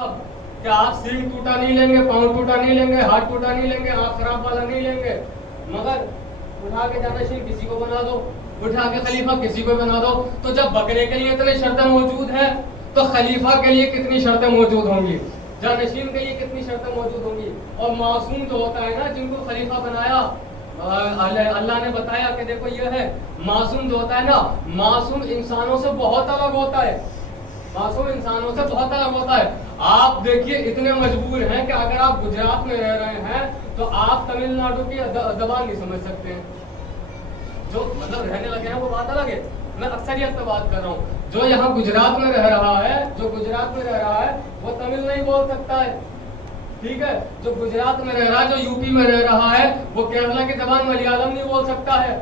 کہ آپ سینگ ٹوٹا نہیں لیں گے، پاؤں ٹوٹا نہیں لیں گے، ہاتھ ٹوٹا نہیں لیں گے، آنکھ خراب والا نہیں لیں گے، مگر اٹھا کے جانشین کسی کو بنا دو، اٹھا کے خلیفہ کسی کو بنا دو. تو جب بکرے کے لیے اتنی شرطیں موجود ہیں تو خلیفہ کے لیے کتنی شرطیں موجود ہوں گی، جانشین کے لیے کتنی شرطیں موجود ہوں گی. اور معصوم جو ہوتا ہے نا، جن کو خلیفہ بنایا، اللہ نے بتایا کہ دیکھو یہ ہے معصوم جو ہوتا ہے نا، معصوم انسانوں سے بہت الگ ہوتا ہے، معصوم انسانوں سے بہت الگ ہوتا ہے. آپ دیکھیے اتنے مجبور ہیں کہ اگر آپ گجرات میں رہ رہے ہیں تو آپ تمل ناڈو کی زبان نہیں سمجھ سکتے ہیں. جو مطلب رہنے لگے ہیں وہ بات الگ ہے، میں اکثریت پہ بات کر رہا ہوں. جو یہاں گجرات میں رہ رہا ہے، جو گجرات میں رہ رہا ہے وہ تمل نہیں بول سکتا ہے، ٹھیک ہے. جو گجرات میں رہ رہا ہے، جو یو پی میں رہ رہا ہے، وہ کیرلا کی زبان ملیالم نہیں بول سکتا ہے،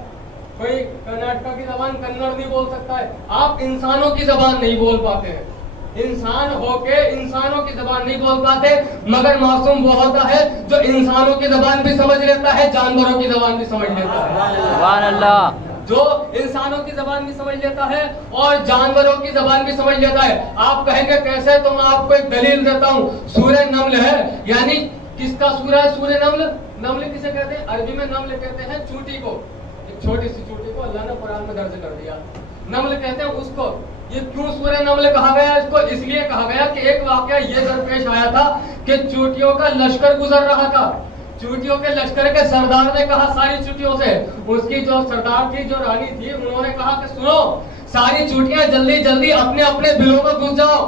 کوئی کرناٹک کی زبان کنڑ نہیں بول سکتا ہے. آپ انسانوں کی زبان نہیں بول پاتے ہیں، انسان ہو کے انسانوں کی زبان نہیں بول پاتے. مگر معصوم وہ ہوتا ہے جو انسانوں کی زبان بھی سمجھ لیتا ہے، جانوروں کی زبان بھی سمجھ لیتا ہے. سبحان اللہ. جو انسانوں کی زبان بھی سمجھ لیتا ہے اور جانوروں کی زبان بھی سمجھ لیتا ہے. آپ کہیں گے کیسے؟ تو میں آپ کو ایک دلیل دیتا ہوں. سورہ نمل ہے، یعنی کس کا سورہ ہے سورہ نمل؟ نمل کسے کہتے ہیں؟ عربی میں نمل کہتے ہیں چونٹی کو، ایک چھوٹی سی چونٹی کو اللہ نے قرآن میں درج کر دیا، نمل کہتے ہیں اس کو. یہ کیوں سورہ نمل کہا گیا اس کو؟ اس لیے کہا گیا کہ ایک واقعہ یہ درپیش آیا تھا کہ چونٹیوں کا لشکر گزر رہا تھا. چونٹیوں کے لشکر کے سردار نے کہا ساری چونٹیوں سے، اس کی جو سردار تھی، جو رانی تھی، انہوں نے کہا کہ سنو ساری چونٹیاں جلدی جلدی اپنے اپنے بلوں میں گھس جاؤ.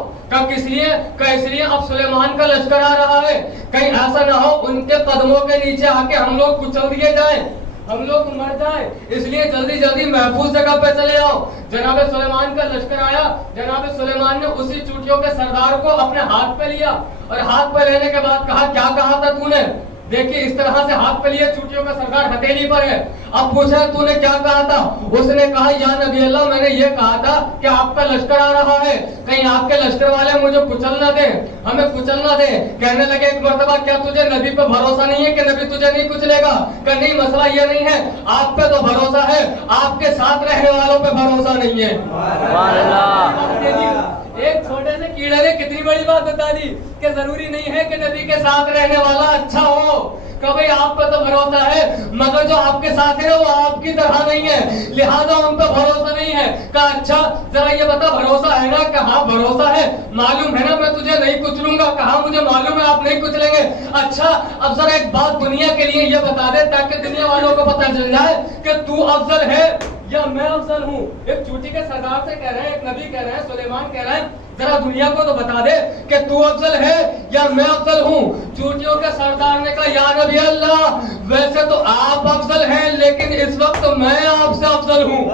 کس لیے؟ کہ اس لیے اب سلیمان کا لشکر آ رہا ہے، کہیں ایسا نہ ہو ان کے قدموں کے نیچے آ کے ہم لوگ کچل دیے جائیں، ہم لوگ مر جائیں، اس لیے جلدی جلدی محفوظ جگہ پہ چلے آؤ. جناب سلیمان کا لشکر آیا. جناب سلیمان نے اسی چونٹیوں کے سردار کو اپنے ہاتھ پہ لیا اور ہاتھ پہ لینے کے بعد کہا کیا کہا تھا تو نے؟ دیکھیے اس طرح سے ہاتھ پہ لیے، چونٹیوں کا سردار ہتھیلی پر ہے. اب پوچھا تو نے کیا کہا تھا؟ اس نے کہا یا نبی اللہ میں نے یہ کہا تھا کہ آپ کا لشکر آ رہا ہے، کہیں آپ کے لشکر والے مجھے کچل نہ دیں، ہمیں کچل نہ دیں. کہنے لگے ایک مرتبہ کیا تجھے نبی پہ بھروسہ نہیں ہے کہ نبی تجھے نہیں کچلے گا؟ کہ نہیں مسئلہ یہ نہیں ہے، آپ پہ تو بھروسہ ہے، آپ کے ساتھ رہنے والوں پہ بھروسہ نہیں ہے. سبحان اللہ. ایک چھوٹے سے کیڑے نے کتنی بڑی بات بتا دی کہ ضروری نہیں ہے کہ نبی کے ساتھ رہنے والا اچھا ہو، کہ بھئی آپ پہ تو بھروسہ ہے مگر جو آپ کے ساتھ ہے وہ آپ کی طرح نہیں ہے، لہذا ان پہ بھروسہ نہیں ہے. کہا اچھا ذرا یہ بتا بھروسہ ہے نا؟ کہ ہاں بھروسہ ہے. معلوم ہے نا میں تجھے نہیں کچلوں گا؟ کہا مجھے معلوم ہے آپ نہیں کچلیں گے. اچھا اب ذرا ایک بات دنیا کے لیے یہ بتا دے تاکہ دنیا والوں کو پتہ چل جائے کہ تو افضل ہے یا میں افضل ہوں. ایک چوٹی کے سردار سے کہہ رہے ہیں، ایک نبی کہہ رہے ہیں، سلیمان کہہ رہے ہیں ذرا دنیا کو تو بتا دے کہ تو افضل ہے یا میں افضل ہوں. چوٹیوں کے سردار نے کہا یا نبی اللہ ویسے تو آپ افضل ہیں لیکن اس وقت میں آپ سے افضل ہوں.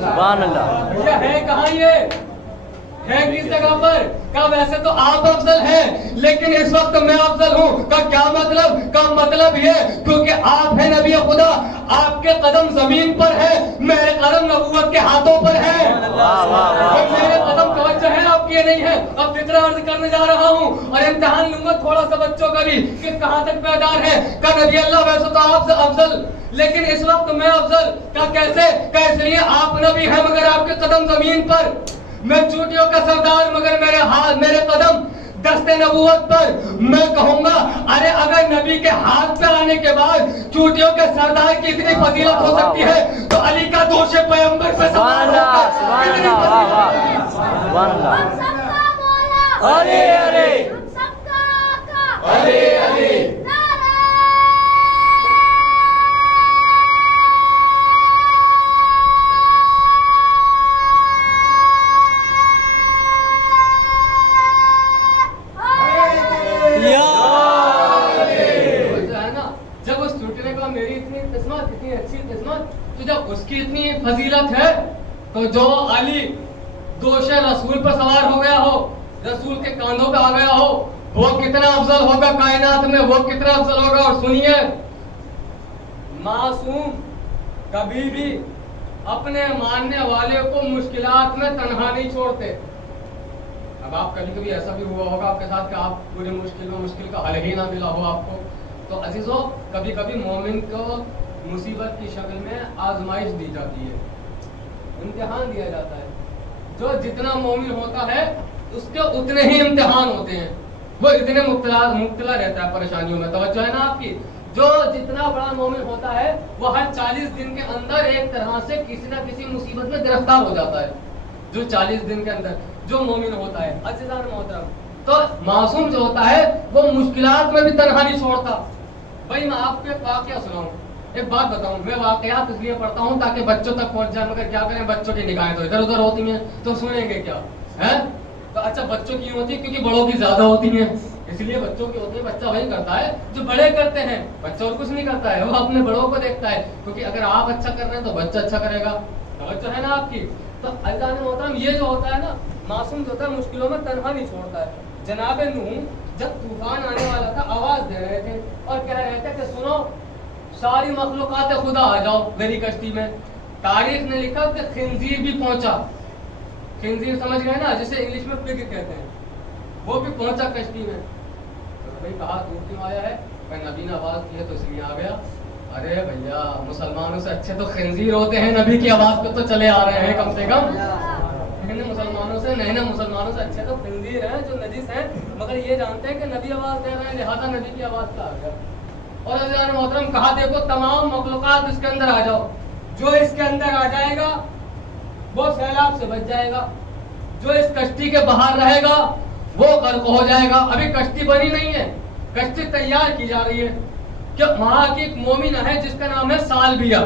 سبحان اللہ. یہ ہے کہاں؟ یہ ہے کس جگہ پر؟ کہا ویسے تو آپ افضل ہیں لیکن اس وقت میں افضل ہوں. کہا کیا مطلب؟ کہا مطلب یہ کیونکہ آپ ہیں نبی خدا، آپ کے قدم زمین پر ہے، میرے قدم نبوت کے ہاتھوں پر ہے. میرے قدم توجہ ہے، آپ کے نہیں ہے. اب فکر عرض کرنے جا رہا ہوں اور امتحان لوں گا تھوڑا سا بچوں کا بھی کہ کہاں تک بیدار ہے. کہا نبی اللہ ویسے تو آپ سے افضل لیکن اس وقت میں افضل. کہا کیسے؟ کہا اس لیے آپ نبی ہیں مگر آپ کے قدم زمین پر، میں چوٹیوں کا سردار مگر میرے ہاتھ میرے قدم دست نبوت پر. میں کہوں گا ارے اگر نبی کے ہاتھ پہ آنے کے بعد چوٹیوں کے سردار کی اتنی فضیلت ہو سکتی ہے تو علی کا دوش پیغمبر پہ سوال ہوگا. سبحان اللہ. علی علی علی علی. جب اس کی اتنی فضیلت ہے تو جو علی دوش رسول پر سوار ہو گیا ہو، رسول کے کاندھوں پہ آ گیا ہو، وہ کتنا افضل ہوگا کائنات میں، وہ کتنا افضل ہوگا. اور سنیے معصوم کبھی بھی اپنے ماننے والے کو مشکلات میں تنہا نہیں چھوڑتے. اب آپ کبھی کبھی ایسا بھی ہوا ہوگا آپ کے ساتھ کہ آپ پوری مشکل میں مشکل کا حل ہی نہ ملا ہو آپ کو. تو عزیزو کبھی کبھی مومن کو مصیبت کی شکل میں آزمائش دی جاتی ہے، امتحان دیا جاتا ہے. جو جتنا مومن ہوتا ہے اس کے اتنے ہی امتحان ہوتے ہیں. वो इतने मुब्तला रहता है परेशानियों में। तवज्जो है ना आपकी। जो जितना बड़ा मोमिन होता है वो हर 40 दिन के अंदर एक तरह से किसी ना किसी मुसीबत में गिरफ्तार हो जाता है। जो 40 दिन के अंदर जो मोमिन होता है, अज़ीज़ान मोहतरम, तो मासूम जो होता है वो मुश्किलात में भी तनहा नहीं छोड़ता। भाई मैं आपको एक वाकया सुनाऊं, एक बात बताऊं। मैं वाकयात इसलिए पढ़ता हूं ताकि बच्चों तक पहुंच जाए, मगर क्या करें, बच्चों की निगाहें तो इधर उधर होती हैं, तो सुनेंगे क्या है। तो अच्छा, बच्चों की होती है क्योंकि बड़ों की ज्यादा होती है, इसलिए बच्चों की होती है। बच्चा वही करता है जो बड़े करते हैं, बच्चा और कुछ नहीं करता है, वो अपने बड़ों को देखता है, क्योंकि अगर आप अच्छा कर रहे हैं तो बच्चा अच्छा करेगा। तवज्जो है ना आपकी। तो अज़ीज़ान मोहतरम, ये जो होता है ना, मासूम जो होता है मुश्किलों में तन्हा नहीं छोड़ता है। जनाब नूह जब तूफान आने वाला था आवाज दे रहे थे और कह रहे थे कि सुनो सारी मखलूकात खुदा आ जाओ मेरी कश्ती में। तारीख ने लिखा कि खिंजीर भी पहुंचा। खिंजीर समझ गए ना, जिसे इंग्लिश में पिग कहते हैं, वो भी पहुंचा कश्ती में। तो भाई कहा तू क्यों आया है? भाई नबी ने आवाज की है तो इसलिए आ गया। अरे भैया, मुसलमानों से अच्छे तो खिंजीर होते हैं, नबी की आवाज पे तो चले आ रहे हैं कम से कम। मुसलमानों से नहीं ना, मुसलमानों से अच्छे तो खिंजीर हैं जो नजीस हैं, मगर ये जानते हैं कि नबी आवाज दे रहे हैं, लिहाजा नबी की आवाज पे आ गया। और अज़ीज़ान मोहतरम कहा देखो तमाम मखलूकात इसके अंदर आ जाओ, जो इसके अंदर आ जाएगा वो सैलाब से बच जाएगा, जो इस कश्ती के बाहर रहेगा वो गर्क हो जाएगा। अभी कश्ती बनी नहीं है, कश्ती तैयार की जा रही है। क्या वहां की एक मोमिना है जिसका नाम है सालबिया,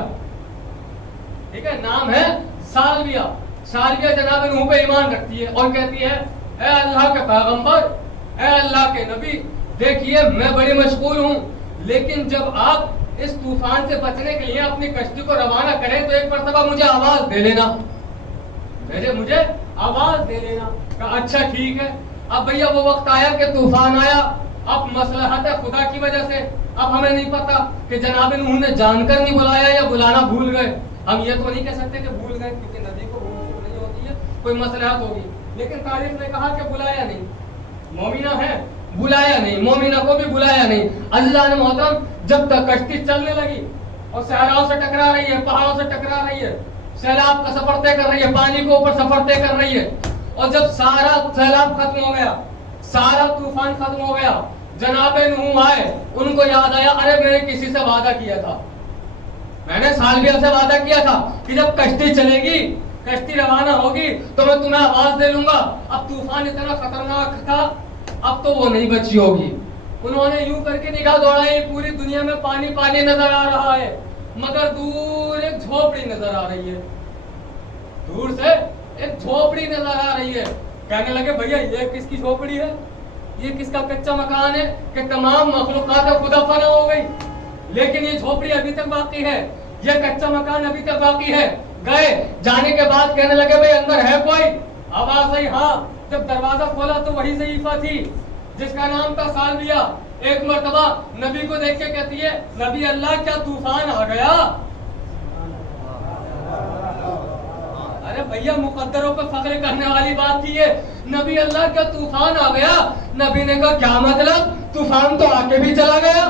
ठीक है, नाम है सालबिया। सालबिया जनाब नूह पे ईमान रखती है और कहती है, ए अल्लाह के पैगंबर, ए अल्लाह के नबी, देखिए मैं बड़ी मशगूल हूँ, लेकिन जब आप इस तूफान से बचने के लिए अपनी कश्ती को रवाना करें तो एक मरतबा मुझे आवाज दे लेना, मुझे आवाज दे लेना। कहा अच्छा ठीक है। अब भैया वो वक्त आया कि तूफान आया। अब मसलहत है खुदा की वजह से, अब हमें नहीं पता कि जनाब नूह ने जानकर नहीं बुलाया या बुलाना भूल गए। हम ये तो नहीं कह सकते कि भूल गए, क्योंकि नबी को भूल नहीं होती है, कोई मसलहत होगी। लेकिन तारीख ने कहा कि बुलाया नहीं, मोमिना है, बुलाया नहीं, मोमिना को भी बुलाया नहीं। अल्लाह ने मोहतरम जब तक कश्ती चलने लगी और सहराओं से टकरा रही है, पहाड़ों से टकरा रही है, सैलाब का सफर तय कर रही है, पानी के ऊपर सफर तय कर रही है, और जब सारा सैलाब खत्म हो गया, सारा तूफान खत्म हो गया, जनाबे नूह आए, उनको याद आया, अरे मैंने किसी से वादा किया था, मैंने सालबिया से वादा किया था कि जब कश्ती चलेगी, कश्ती रवाना होगी तो मैं तुम्हें आवाज दे लूंगा। अब तूफान इतना खतरनाक था, अब तो वो नहीं बची होगी। उन्होंने यूं करके निगाह दौड़ाई, पूरी दुनिया में पानी पानी नजर आ रहा है, मगर दूर एक झोपड़ी नजर आ रही है, दूर से एक झोपड़ी नजर आ रही है। कहने लगे भैया ये किसकी झोपड़ी है, ये किसका कच्चा मकान है कि तमाम मखलूकात खुदा फना हो गई, लेकिन ये झोपड़ी अभी तक बाकी है, ये कच्चा मकान अभी तक बाकी है। गए, जाने के बाद कहने लगे भाई अंदर है कोई? आवाज आई हाँ। जब दरवाजा खोला तो वही ज़ईफा थी जिसका नाम था सालबिया। एक मर्तबा नबी को देख के कहती है, नबी अल्लाह क्या तूफान आ गया? अरे भैया मुकद्दरों पे फख्र करने वाली बात थी ये, नबी अल्लाह क्या तूफान आ गया? नबी ने कहा क्या मतलब, तूफान तो आके भी चला गया,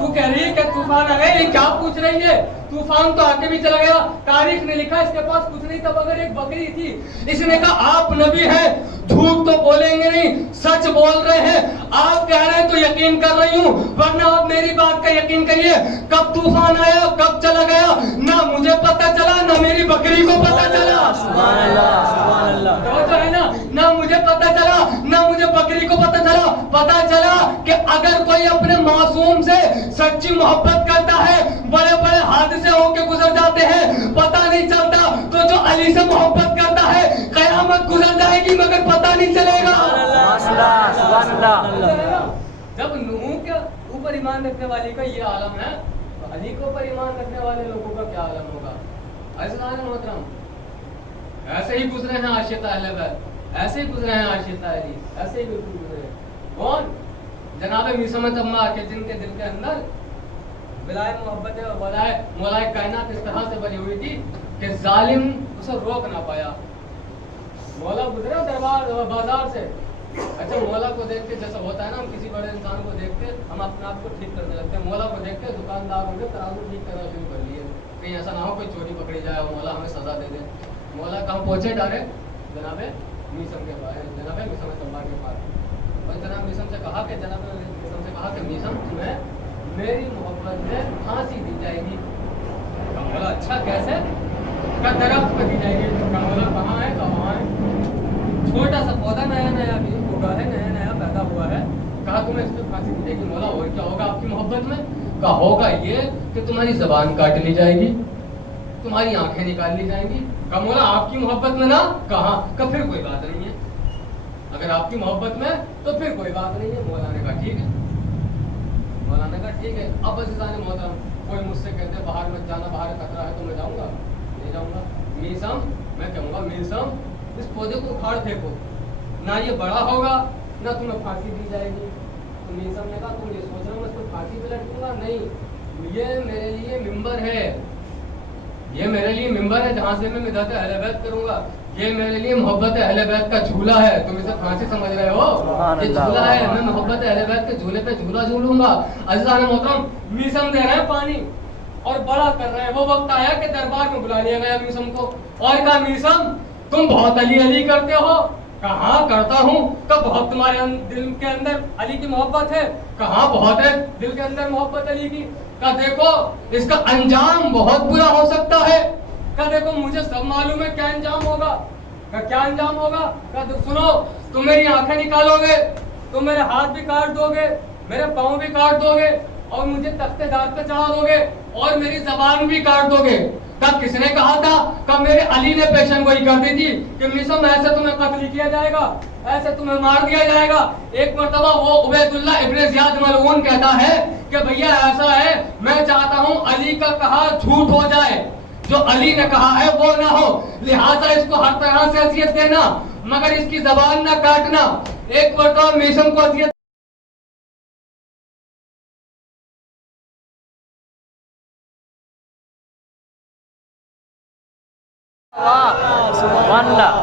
तू कह रही है कि तूफान आ गया, ये क्या पूछ रही है? तूफान तो आके भी चला गया। तारीख ने लिखा इसके पास कुछ नहीं था मगर एक बकरी थी। इसने कहा आप नबी हैं, झूठ तो बोलेंगे नहीं, सच बोल रहे हैं, आप कह रहे हैं तो यकीन कर रही हूँ, वरना आप मेरी बात का यकीन करिए, कब तूफान आया कब चला गया ना मुझे पता चला ना मेरी बकरी को पता चला। सुभान अल्लाह, सुभान अल्लाह। तो है ना मुझे पता चला ना मुझे बकरी को पता चला। पता चला कि अगर कोई अपने मासूम से सच्ची मोहब्बत करता है, बड़े बड़े हादसे होके गुजर जाते हैं, पता नहीं चलता, तो जो अली से मोहब्बत करता है कयामत गुजर जाएगी मगर पता नहीं चलेगा। जब नूह के ऊपर ईमान रखने वाले का ये आलम है, तो अली के ऊपर ईमान रखने वाले लोगों का क्या आलम होगा? अज़ीज़ान मोहतरम, ऐसे ही गुजरे हैं आशिक़ अहले बैत, ऐसे ही गुजरे हैं आशिक़ अली, ऐसे ही बिल्कुल गुजरे। कौन? जनाब मीसा मजम्मा के जिनके दिल के अंदर विलाय मोहब्बत वलाय मौलाए कायनात इस तरह से बनी हुई थी कि जालिम उसे रोक ना पाया। मौला गुजरे दरबार बाजार से, अच्छा मौला को देख के जैसा होता है ना, हम किसी बड़े इंसान को देख के हम अपने आप को ठीक करने लगते हैं, मौला को देख के दुकानदार होंगे तराजू ठीक करना शुरू कर लिए, कहीं ऐसा ना हो कोई चोरी पकड़ी जाए और मौला हमें सजा दे दे। मौला कहाँ पहुंचे? डायरेक्ट जनाबे मीसम के पास, जनाबे मीसम के पास और जनाब मीसम से कहा कि मीसम तुम्हें मेरी मोहब्बत में फांसी दी जाएगी। बोला अच्छा कैसे? का दरख्त पे दी जाएगी। बोला कहाँ है? कहाँ है? छोटा सा पौधा नया नया भी उगा है, नया नया पैदा हुआ है। कहा तुम्हें इस पे फांसी दी जाएगी। बोला और क्या होगा आपकी मोहब्बत में? कहा होगा ये कि तुम्हारी जबान काट ली जाएगी, तुम्हारी आंखें निकाल ली जाएंगी। कहा बोला आपकी मोहब्बत में ना? कहा का फिर कोई बात नहीं है, अगर आपकी मोहब्बत में तो फिर कोई बात नहीं है। मौलाना ने कहा ठीक है। मौलाना ने कहा ठीक है। अब अज़ीज़ान मोहतरम कोई मुझसे कहते बाहर मत जाना, बाहर खतरा है, तो मैं जाऊंगा? नहीं जाऊंगा। मीसम मैं कहूंगा मीसम इस पौधे को उखाड़ फेंको, ना ये बड़ा होगा ना तुम्हें फांसी दी जाएगी। तो मीसम ने कहा तुम ये सोच रहे हो मैं इसको फांसी पे लटकूंगा? नहीं, ये मेरे लिए मिंबर है, ये मेरे लिए मिंबर है जहाँ से मैं मिदात अहले बैत करूंगा। ये मेरे लिए मोहब्बत अहले बैत का झूला है। तुम इसे फांसी समझ रहे हो? ये झूला है, मैं मोहब्बत अहले बैत के झूले पे झूला झूलूंगा। अज़ीज़ान मोहतरम मीसम दे रहे हैं पानी और बड़ा कर रहे हैं। वो वक्त आया कि दरबार में बुला लिया गया मीसम को और कहा मीसम तुम बहुत अली अली करते हो। कहाँ करता हूँ? कब बहुत तुम्हारे दिल के अंदर अली की मोहब्बत है? कहाँ बहुत है दिल के अंदर मोहब्बत अली की। कहा देखो इसका अंजाम बहुत बुरा हो सकता है। कहा देखो मुझे सब मालूम है क्या अंजाम होगा। कहा क्या अंजाम होगा? कहा सुनो तुम मेरी आंखें निकालोगे, तुम मेरे हाथ भी काट दोगे, मेरे पाँव भी काट दोगे और मुझे तख्तेदार पे चढ़ा दोगे और मेरी जबान भी काट दोगे। तब किसने कहा था? कब मेरे अली ने पेशन गोई कर दी थी कि मीसम ऐसे तुम्हें कत्ल किया जाएगा, ऐसे तुम्हें मार दिया जाएगा। एक मर्तबा वो उबैदुल्लाह इब्ने ज़ियाद मलऊन कहता है कि भैया ऐसा है मैं चाहता हूँ अली का कहा झूठ हो जाए, जो अली ने कहा है वो ना हो, लिहाजा इसको हर तरह से अजियत देना मगर इसकी जबान ना काटना। एक मर्तबा मीसम को अजियत सुभान अल्लाह।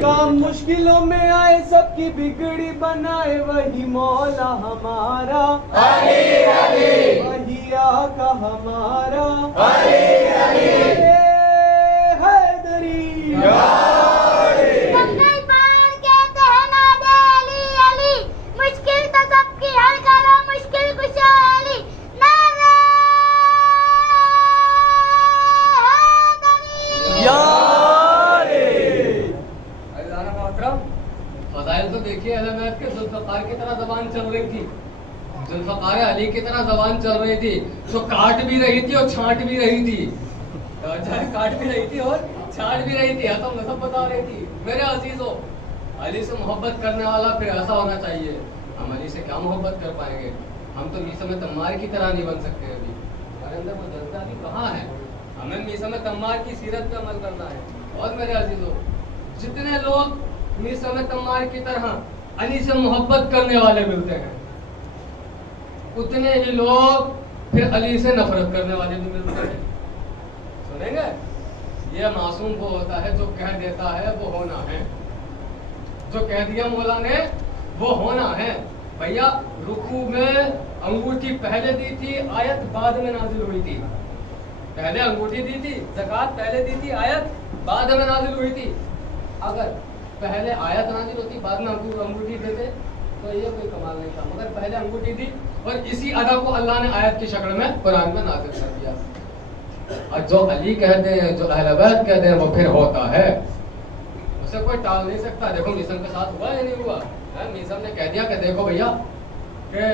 काम मुश्किलों में आए सबकी बिगड़ी बनाए वही मौला हमारा, वही आका हमारा हैदरी। तो देखिए अहले बैत के जुल्फ़िकार की तरह जबान चल रही थी, जुल्फ़िकार अली की तरह जबान चल रही थी, जो काट भी रही थी और छांट भी रही थी, काट भी रही थी और छांट भी रही थी। हसम नसब बता रही थी। मेरे अजीजों अली से मोहब्बत करने वाला फिर ऐसा होना चाहिए। हम अली से क्या मोहब्बत कर पाएंगे? हम तो मीसम तम्मार की तरह नहीं बन सकते। अभी हमारे अंदर वो जज्बा भी कहाँ है? हमें मीसम तम्मार की सीरत पे अमल करना है। और मेरे अजीजों जितने लोग मीसम तम्मार की तरह अली से मोहब्बत करने वाले मिलते हैं उतने ही लोग फिर अली से नफरत करने वाले भी मिलते हैं। सुनेंगे? ये मासूम वो होता है जो कह देता है वो होना है, जो कह दिया मौला ने वो होना है। भैया रुकू में अंगूठी पहले दी थी, आयत बाद में नाजिल हुई थी। पहले अंगूठी दी थी, ज़कात पहले दी थी, आयत बाद में नाजिल हुई थी। अगर पहले आयत नाजिल होती बाद में अंगूठी देते तो ये कोई कमाल नहीं था, मगर पहले अंगूठी दी और इसी अदा को अल्लाह ने आयत की शक्ल में कुरान में नाजिल कर दिया। और जो अली कहते हैं, जो अहले बैत कहते हैं, वो फिर होता है, उसे कोई टाल नहीं सकता। देखो मीसम के साथ हुआ या नहीं हुआ? मीसम ने कह दिया कि देखो भैया कि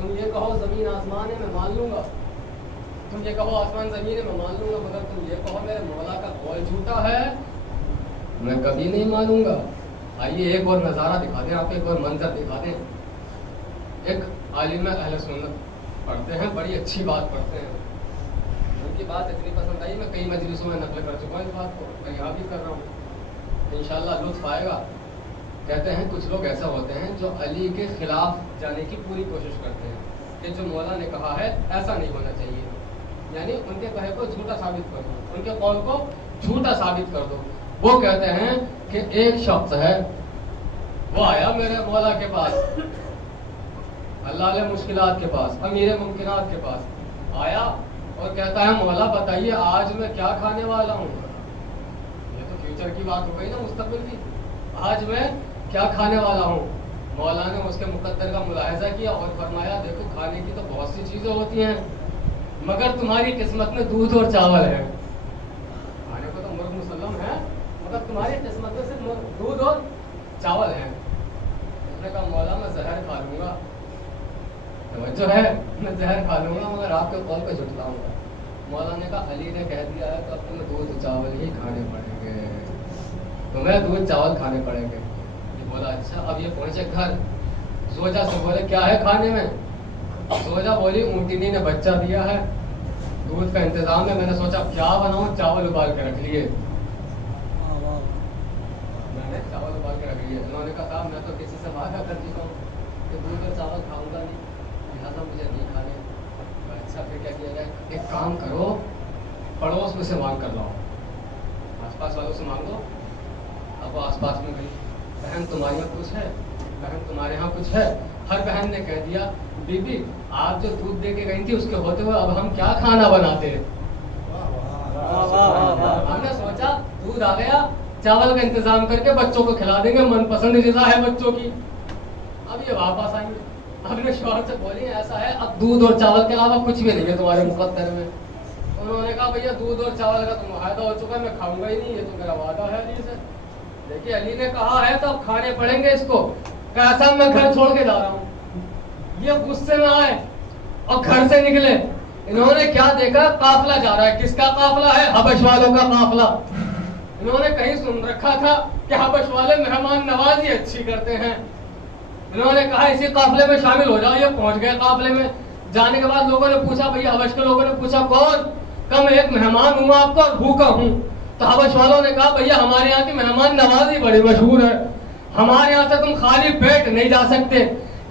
तुम ये कहो जमीन आसमान है मैं मान लूंगा, तुम ये कहो आसमान जमीन है मैं मान लूंगा, मगर तुम ये कहो मेरे मौला का कौल झूठा है मैं कभी नहीं मानूंगा। आइए एक और नज़ारा दिखा दें आपको, एक और मंजर दिखा दें। एक आलिम अहले सुन्नत पढ़ते हैं, बड़ी अच्छी बात पढ़ते हैं, उनकी बात इतनी पसंद आई मैं कई मजलिसों में नकल कर चुका हूँ इस बात को, मैं यहाँ भी कर रहा हूँ, इंशाल्लाह लुत्फ आएगा। कहते हैं कुछ लोग ऐसा होते हैं जो अली के खिलाफ जाने की पूरी कोशिश करते हैं कि जो मौला ने कहा है ऐसा नहीं होना चाहिए, यानी उनके कहे को झूठा साबित कर दो, उनके कौल को झूठा साबित कर दो। वो कहते हैं कि एक शख्स है वो आया मेरे मौला के पास, अल्लाह मुश्किलात के पास, अमीर मुमकिनात के पास आया اور کہتا ہے مولا بتائیے آج میں کیا کھانے والا ہوں. یہ تو فیوچر کی بات ہو گئی نا, مستقبل کی. آج میں کیا کھانے والا ہوں. مولا نے اس کے مقدر کا ملاحظہ کیا اور فرمایا دیکھو کھانے کی تو بہت سی چیزیں ہوتی ہیں مگر تمہاری قسمت میں دودھ اور چاول ہے. کھانے کو تو مرغ مسلم ہے مگر تمہاری قسمت میں صرف دودھ اور چاول ہے. اس نے کہا مولا میں زہر کھا لوں گا, جو ہے میں زہر کھا لوں گا مگر آپ کے قول پہ جھٹلاؤں گا. مولا نے کہا علی نے کہہ دیا ہے تو اب تمہیں دودھ چاول ہی کھانے پڑیں گے, تمہیں دودھ چاول کھانے پڑیں گے. یہ بولا اچھا. اب یہ پہنچے گھر, زوجہ سے بولے کیا ہے کھانے میں. زوجہ بولی اونٹنی نے بچہ دیا ہے, دودھ کا انتظام ہے, میں نے سوچا کیا بناؤں, چاول ابال کے رکھ لیے. میں نے چاول ابال کے رکھ لیے. انہوں نے کہا میں تو کسی سے وعدہ کر چکا ہوں کہ دودھ اور چاول کھاؤں گا نہیں, لہٰذا مجھے نہیں کھانے. اچھا پھر کیا کیا جائے, ایک کام کرو پڑوس میں سے مانگ کر لاؤ, آس پاس والوں سے مانگو. اب وہ آس پاس میں گئی, بہن تمہارے یہاں کچھ ہے, بہن تمہارے یہاں کچھ ہے. ہر بہن نے کہہ دیا بی بی آپ جو دودھ دے کے گئی تھی اس کے ہوتے ہوئے اب ہم کیا کھانا بناتے ہیں. ہم نے سوچا دودھ آ گیا, چاول کا انتظام کر کے بچوں کو کھلا دیں گے, من پسند غذا ہے بچوں کی. اب یہ واپس آئیں گے. اپنے شوہر سے بولی ایسا ہے اب دودھ اور چاول کے علاوہ کچھ بھی نہیں ہے تمہارے مقدر میں. انہوں نے کہا بھیا دودھ اور چاول کا تو معاہدہ ہو چکا ہے, میں کھاؤں گا ہی نہیں, یہ تو میرا وعدہ ہے علی سے. دیکھیے علی نے کہا ہے تو اب کھانے پڑیں گے اس کو. کیسا میں گھر چھوڑ کے جا رہا ہوں. یہ غصے میں آئے اور گھر سے نکلے. انہوں نے کیا دیکھا, قافلہ جا رہا ہے. کس کا قافلہ ہے؟ حبش والوں کا قافلہ. انہوں نے کہیں سن رکھا تھا کہ حبش والے مہمان نوازی اچھی کرتے ہیں. انہوں نے کہا اسی قافلے میں شامل ہو جاؤ. یہ پہنچ گئے قافلے میں. جانے کے بعد لوگوں نے پوچھا, بھیا حبش کے لوگوں نے پوچھا کون؟ کم ایک مہمان ہوں آپ کو اور بھوکا ہوں. تو حبش والوں نے کہا بھیا ہمارے یہاں کی مہمان نوازی بڑی مشہور ہے, ہمارے یہاں سے تم خالی پیٹ نہیں جا سکتے,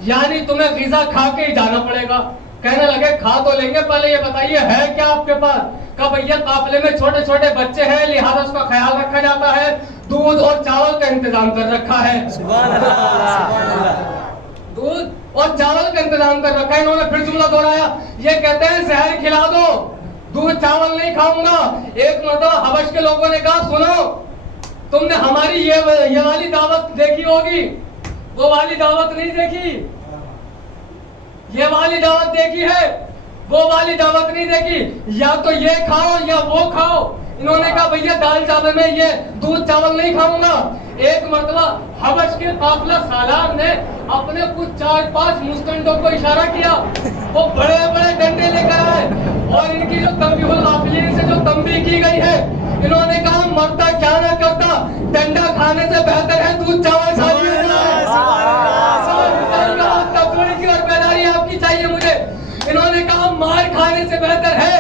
یعنی تمہیں غذا کھا کے ہی جانا پڑے گا. کہنے لگے کھا تو لیں گے, پہلے یہ بتائیے ہے کیا آپ کے پاس؟ کہا بھیا قافلے میں چھوٹے چھوٹے بچے ہیں لہٰذا اس کا خیال رکھا جاتا ہے, دودھ اور چاول کا انتظام کر رکھا ہے. سبحان اللہ. دودھ اور چاول کا انتظام کر رکھا ہے. انہوں نے پھر جملہ دوہرایا, یہ کہتے ہیں زہر کھلا دو, دودھ چاول نہیں کھاؤں گا. ایک مرتبہ حبش کے لوگوں نے کہا سنو تم نے ہماری یہ والی دعوت دیکھی ہوگی, وہ والی دعوت نہیں دیکھی, یہ والی دعوت دیکھی ہے, وہ والی دعوت نہیں دیکھی. یا تو یہ کھاؤ یا وہ کھاؤ. انہوں نے کہا بھیا دال چاول میں یہ دودھ چاول نہیں کھاؤں گا. ایک مرتبہ حبش کے قافلہ سالار نے اپنے کچھ 4-5 مسٹنڈوں کو اشارہ کیا, وہ بڑے بڑے ڈنڈے لے کر آئے اور ان کی جو تنبیہ الغافلین سے جو تنبیہ کی گئی ہے, انہوں نے کہا مرتا کیا نہ کرتا, ڈنڈا کھانے سے بہتر ہے دودھ چاول کھا لینا. تھوڑی سی اور بیداری آپ کی چاہیے مجھے. انہوں نے کہا مار کھانے سے بہتر ہے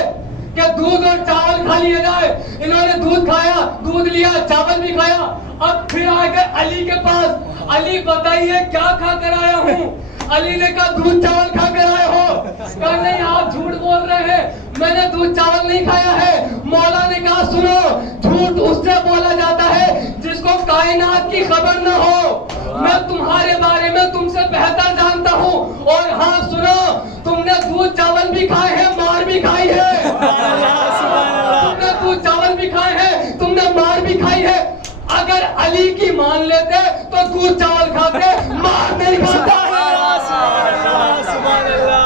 کہ دودھ اور چاول کھا لیا جائے. انہوں نے دودھ کھایا, دودھ لیا, چاول بھی کھایا. اب پھر آ گئے علی کے پاس. علی بتائیے کیا کھا کر آیا ہوں؟ علی نے کہا دودھ چاول کھا کر آئے ہو. کہا نہیں آپ جھوٹ بول رہے ہیں, میں نے دودھ چاول نہیں کھایا ہے. مولا نے کہا سنو, جھوٹ اس سے بولا جاتا ہے جس کو کائنات کی خبر نہ ہو. میں تمہارے بارے میں تم سے بہتر جانتا ہوں. اور ہاں سنو, تم نے دودھ چاول بھی کھائے ہیں, مار بھی کھائی ہے. تم نے دودھ چاول بھی کھائے ہیں, تم نے مار بھی کھائی ہے. اگر علی کی مان لیتے تو دودھ چاول کھاتے, مار نہیں کھاتا. سبحان اللہ.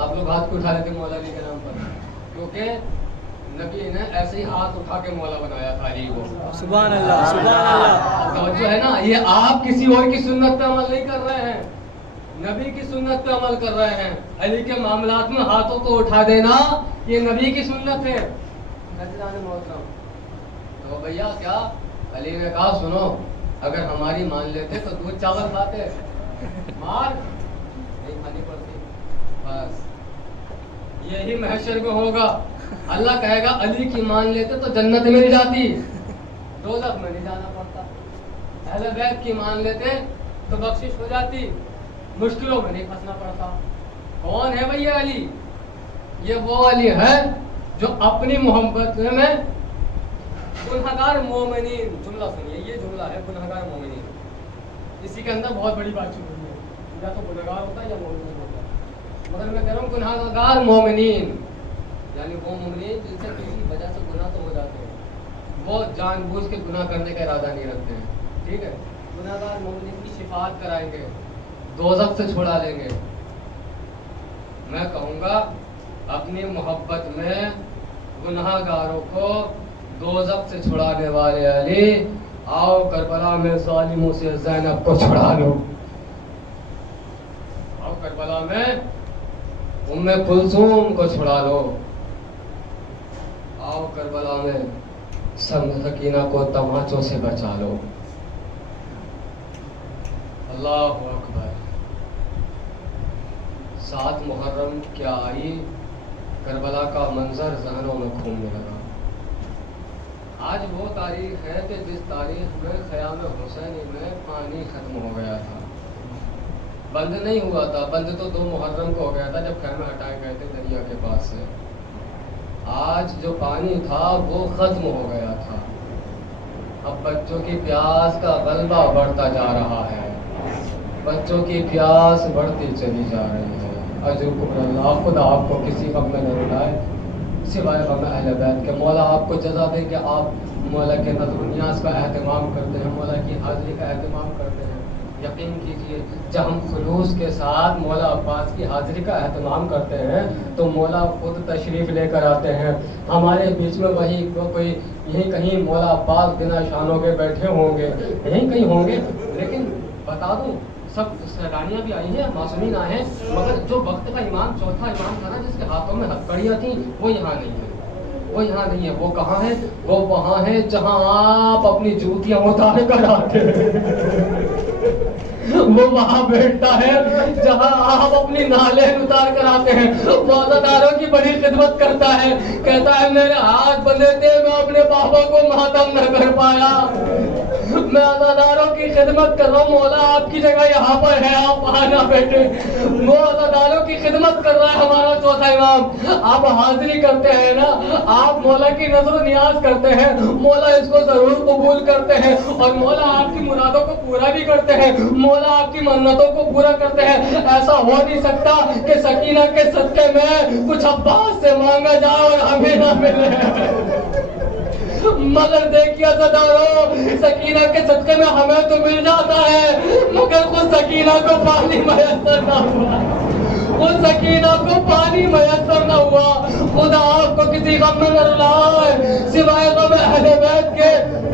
آپ لوگ ہاتھ کو اٹھا لیتے مولا علی کے نام پر, کیونکہ نبی نے ایسے ہی ہاتھ اٹھا کے مولا بنایا تھا علی کو. سبحان اللہ. سبحان اللہ. توجہ ہے نا, یہ آپ کسی اور کی سنت پہ عمل نہیں کر رہے ہیں, نبی کی سنت پہ عمل کر رہے ہیں. علی کے معاملات میں ہاتھوں کو اٹھا دینا ये नबी की सुन्नत है। मोहतरम तो भैया क्या अली ने कहा सुनो, अगर हमारी मान लेते तो दूध चावल खाते, मार नहीं खानी पड़ती। बस यही महशर में होगा। अल्लाह कहेगा अली की मान लेते तो जन्नत मिल जाती, दोज़ख में नहीं जाना पड़ता। अहले बैत की मान लेते तो बख्शिश हो जाती, मुश्किलों में नहीं फंसना पड़ता। कौन है भैया अली? ये वो अली है जो अपनी मोहब्बत में गुनहगार मोमिनीन, जुमला सुनिए, ये जुमला है गुनहगार मोमिनीन। इसी के अंदर बहुत बड़ी बात छुपी है, या तो गुनहगार होता है या मोमिन होता है, मगर मैं कह रहा हूँ गुनहगार मोमिनीन, यानी वो मोमिनीन जिनसे किसी वजह से गुनाह तो हो जाते हैं, वो जानबूझ के गुनाह करने का इरादा नहीं रखते हैं। ठीक है, गुनहगार मोमिनीन की शिफाअत कराएंगे, दोज़ख से छुड़ा लेंगे। मैं कहूँगा अपनी मोहब्बत में गुनहगारों को दोज़ख से छुड़ाने वाले अली, आओ करबला में ज़ालिमों से ज़ैनब को छुड़ा लो, आओ करबला में उम्मे कुलसूम को छुड़ा लो, आओ करबला में सकीना को तमाचों से बचा लो। अल्लाहु अकबर। 7 मुहर्रम क्या आई, करबला का मंजर जहनों में घूमने लगा। आज वो तारीख है कि जिस तारीख में ख़याम हुसैनी में पानी ख़त्म हो गया था, बंद नहीं हुआ था। बंद तो 2 मुहर्रम को हो गया था जब खैमे हटाए गए थे दरिया के पास से। आज जो पानी था वो ख़त्म हो गया था। अब बच्चों की प्यास का गलबा बढ़ता जा रहा है, बच्चों की प्यास बढ़ती चली जा रही है। अल्लाह खुदा आपको किसी गम में न रुलाए सिवाय गम अहले बैत के। मौला आपको जज़ा दे कि आप मौला के नज़र नियाज़ का एहतमाम करते हैं, मौला की हाज़िरी का एहतमाम करते हैं। यकीन कीजिए जब हम खुलूस के साथ मौला अब्बास की हाज़िरी का एहतमाम करते हैं तो मौला खुद तशरीफ़ लेकर आते हैं हमारे बीच में। वही कोई यहीं कहीं मौला अब्बास बिना शानों के बैठे होंगे, यहीं कहीं होंगे। लेकिन बता दूं, सब सैलानियाँ भी आई हैं, मासूमीन आए हैं, मगर जो वक्त का इमाम, चौथा इमाम था ना, जिसके हाथों में हथकड़ियाँ थी, वो यहाँ नहीं है। वो यहाँ नहीं है। वो कहाँ है? वो वहाँ है जहाँ आप अपनी जूतियाँ उतार कर आते हैं। वो वहाँ बैठता है जहाँ आप अपनी नालें उतार कर आते हैं। वो अज़ादारों की बड़ी खिदमत करता है, कहता है मेरे हाथ बंधे थे, मैं अपने पापा को मातम न कर पाया, मैं अज़ादारों की खिदमत कर रहा हूँ। मौला आपकी जगह यहाँ पर है, आप वहाँ ना बैठे। वो अज़ादारों की खिदमत कर रहा है हमारा चौथा इमाम। आप हाजिरी करते हैं ना, आप मौला की नजर नियाज करते हैं, मौला इसको जरूर कबूल करते हैं और मौला आपकी मुरादों को पूरा भी करते हैं, मौला आपकी मन्नतों को पूरा करते हैं। ऐसा हो नहीं सकता कि सकीना के सदके में कुछ अब्बास से मांगा जाए और हमें ना मिले। मगर देखिए अज़ादारों, सकीना के सदके में हमें तो मिल जाता है, मगर खुद सकीना को पानी मयसर ना हुआ, उस सकीना को पानी मयसर न हुआ। खुदा आपको किसी गम में न रुलाए सिवाय गम अहले बैत के।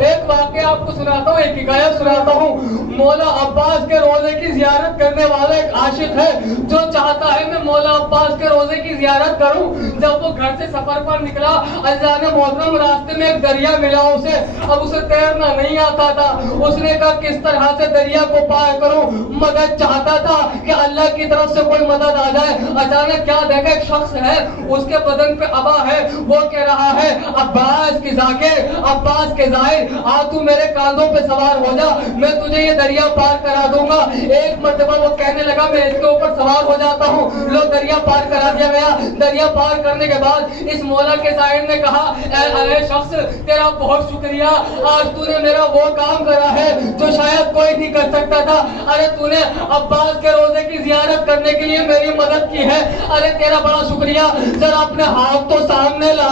एक वाक़या आपको सुनाता हूँ, एक हिकायत सुनाता हूँ। मौला अब्बास के रोजे की जियारत करने वाला एक आशिक है जो चाहता है मैं मौला अब्बास के रोजे की जियारत करूं। जब वो घर से सफर पर निकला, अल्लाह ने मोहतरम रास्ते में एक दरिया मिला उसे। अब उसे तैरना नहीं आता था। उसने कहा किस तरह से दरिया को पार करूं, मगर चाहता था कि अल्लाह की तरफ से कोई मदद आ जाए। अचानक क्या देखा, एक शख्स है, उसके बदन पे अबा है, वो कह रहा है अब्बास की जाकिर, अब्बास के जाहिर, आ तू मेरे कांधों पे सवार हो जा, मैं तुझे ये दरिया पार करा दूंगा। एक मर्तबा वो कहने लगा मैं इसके ऊपर सवार हो जाता हूँ। लो दरिया पार करा दिया गया। दरिया पार करने के बाद इस मौला के जाहिर ने कहा ऐ शख्स, तेरा बहुत शुक्रिया, आज तूने मेरा वो काम करा है जो शायद कोई नहीं कर सकता था। अरे तूने अब्बास के रोजे की जियारत करने के लिए मेरी मदद की है, अरे तेरा बड़ा शुक्रिया। जरा अपने हाथ तो सामने ला,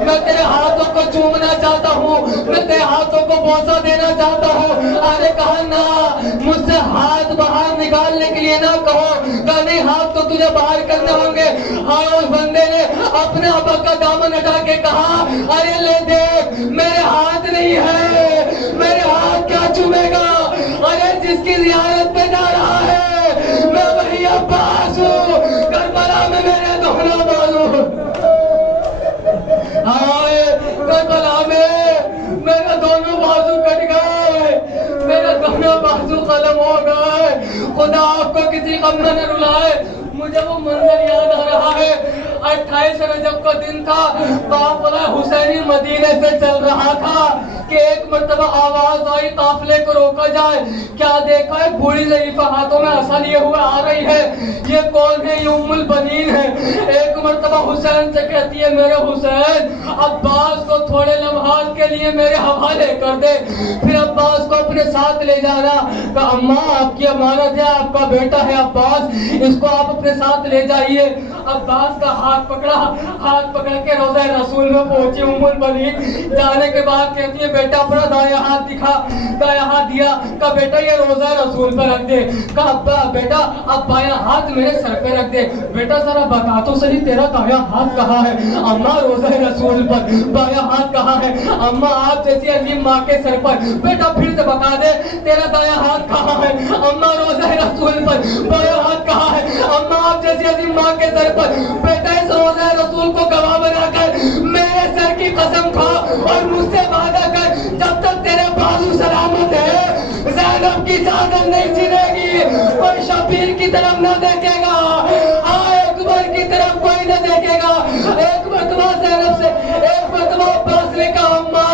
मैं तेरे हाथों को चूमना चाहता हूँ, मैं तेरे हाथों को बोसा देना चाहता हूँ। अरे कहा ना, मुझसे हाथ बाहर निकालने के लिए ना कहो, नहीं हाथ तो तुझे बाहर करने होंगे। हाँ, उस बंदे ने अपने अब्बा का दामन हटा के कहा अरे ले देख मेरे हाथ नहीं है, मेरे हाथ क्या चूमेगा। अरे जिसकी जियारत पे जा रहा है मैं वही अब्बास हूँ, करबला में मेरे दोनों बाजू। खुदा आपको किसी गम में न रुलाए। मुझे वो मंजर याद आ रहा है, 28 रजब का दिन था, काफिला हुसैनी मदीने से चल रहा था कि एक मर्तबा आवाज आई काफिले को रोका जाए। क्या देखा है, बूढ़ी ज़रीफा हाथों में असा लिए हुए आ रही है। ये कौन है? ये उम्मुल बनीन है। एक मर्तबा हुसैन से कहती है, मेरे हुसैन, अब्बास को थोड़े लम्हात के लिए मेरे हवाले कर दे। फिर अब्बास को अपने साथ ले जाना। कहा, अम्मा आपकी अमानत है, आपका बेटा है अब्बास, इसको आप अपने साथ ले जाइए। अब्बास का हाथ पकड़ा, हाथ पकड़ के रोज़ा रसूल में पहुंची उम्मुल बनीन। जाने के बाद कहती है, बेटा अपना दाया हाथ दिखा। दाया हाथ दिया। कहा, बेटा ये रोज़ा रसूल पर रख दे। कहा, अब्बा बेटा अब बाया हाथ मेरे सर पे रख दे। बेटा जरा बता तो सही, तेरा दाया हाथ कहाँ है? अम्मा रोज़ा रसूल पर। बाया हाथ कहाँ है? अम्मा आप जैसी अजीम माँ के सर पर। बेटा फिर से बता दे, तेरा दाया हाथ कहाँ है? अम्मा रोज़ा रसूल पर। बाया हाथ कहाँ है? अम्मा आप जैसी अजीम माँ के सर पर। बेटा इस रोज़ा रसूल को गवाह बनाकर मेरे सर की कसम खा और मुझसे वादा कर, जब तक तेरे बाजू सलामत है ज़ैनब की चादर नहीं छिनेगी। कोई शबीर की तरफ न देखेगा, अकबर की तरफ कोई न देखेगा। एक मरतबा ज़ैनब से, एक मरतबा अब्बास ने कहा, अम्मा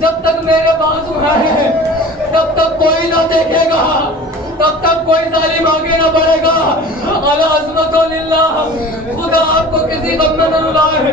जब तक मेरे बाजू है तब तक कोई न देखेगा, तब तक कोई जालिम आगे न बढ़ेगा। अला अज़मतो लिल्लाह, खुदा आपको किसी गम में न रुलाए।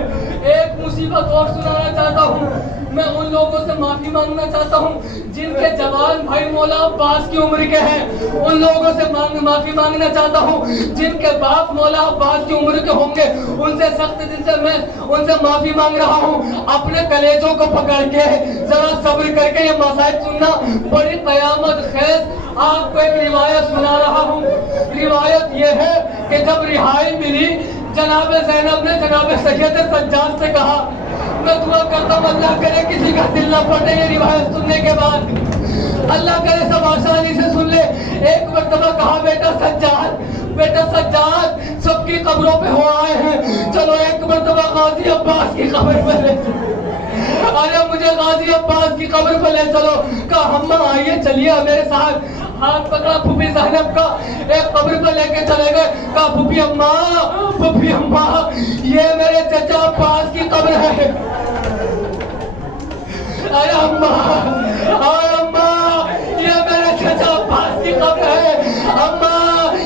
एक मुसीबत और सुनाना चाहता हूँ। मैं उन लोगों से माफी मांगना चाहता हूँ जिनके जवान भाई मौला अब्बास की उम्र के हैं। उन लोगों से माफी मांगना चाहता हूँ जिनके बाप मौला अब्बास की उम्र के होंगे। उनसे सख्त दिल से मैं उनसे माफी मांग रहा हूँ। अपने कलेजों को पकड़ के जरा सब्र करके ये मसाइब सुनना। बड़ी कयामत खैज आपको एक रिवायत सुना रहा हूँ। रिवायत ये है कि जब रिहाई मिली, जनाब ज़ैनब ने जनाब सैयद सज्जाद से कहा, मैं दुआ करता हूँ अल्लाह करे किसी का दिल न फटे ये रिवायत सुनने के बाद। अल्लाह करे सब आसानी से सुन ले। एक मर्तबा कहा, बेटा सज्जाद सबकी कब्रों पे हो आए हैं, चलो एक मर्तबा गाजी अब्बास की कब्र पे ले चलो। अरे मुझे गाजी अब्बास की कब्र पे ले चलो। कहा, अम्मा आइए चलिए मेरे साथ। हाथ पकड़ा फूफी ज़ैनब का, एक कब्र पे लेके चले गए। कहा, फूफी अम्मा ये मेरे चचा अब्बास की कब्र है। अरे अम्मा ये मेरे चचा अब्बास की कब्र है। अम्मा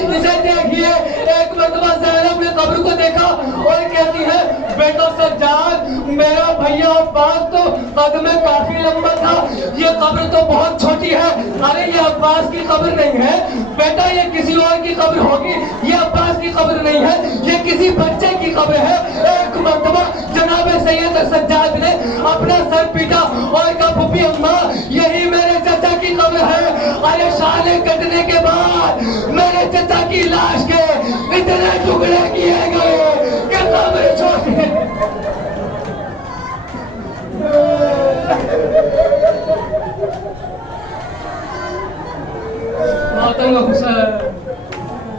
इसे देखिए। एक मर्तबा ज़ैनब ने कब्र को देखा और कहती है, बेटा सज्जाद मेरा भैया अब्बास तो कद में काफी लंबा था, ये कब्र तो बहुत छोटी है। अरे ये अब्बास की कब्र नहीं है बेटा, ये किसी और की कब्र होगी, ये अब्बास की कब्र नहीं है, ये किसी बच्चे की कब्र है। एक मर्तबा जनाब सैयद सज्जाद ने अपना सर पीटा और कहा, फूफी अम्मा यही मेरे चचा की कब्र है। अरे शाले कटने के बाद मेरे चचा की लाश के इतने टुकड़े किए गए कि कब्र छोटी।